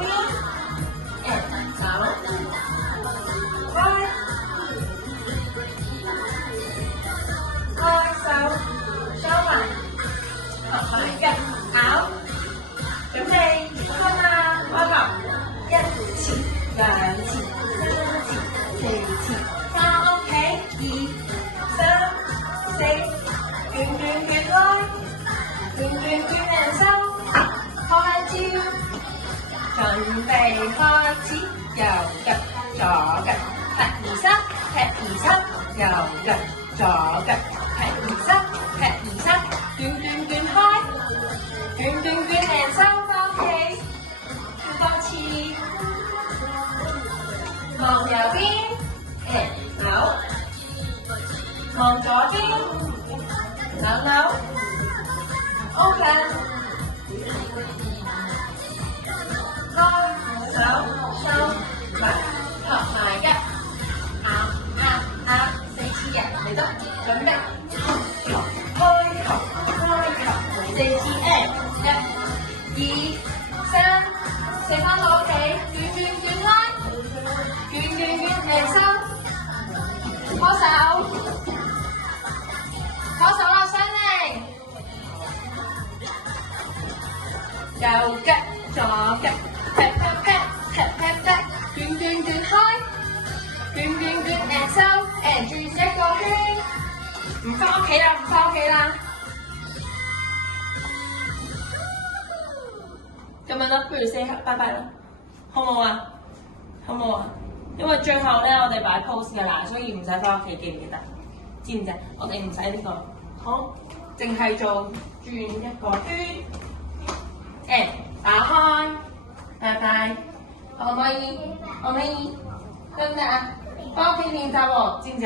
邊，and 走，開手，收埋，合埋腳，咬，準備開啦，開頭，一次、兩次、三次、四次，翻屋企，2、3、4，捲捲捲開，捲捲捲and收，開招，準備開始，右腳左腳，踢2三，踢2三，右腳左腳，踢2三，踢2三，捲捲捲開，捲捲捲and收翻屋企，跳多次，望右邊，and 扭，望左邊，扭扭，open，開手收埋，合埋腳，4次人嚟得，準備，開頭，4次and 1、2、3，四翻到屋企，捲捲捲開，捲捲捲and收，拖手啦，雙零，右腳左腳，劈劈劈，劈劈劈，捲捲捲開，捲捲捲and收，and 轉一個圈，唔翻屋企啦，咁樣啦，不如 say 拜拜啦，好唔好啊？因為最後咧我哋擺 pose 㗎啦，所以唔使翻屋企，記唔記得？知唔知？我哋唔使呢個，好，淨係做轉一個圈，and 打開，拜拜，可唔可以？得唔得啊？翻屋企練習喎，知唔知？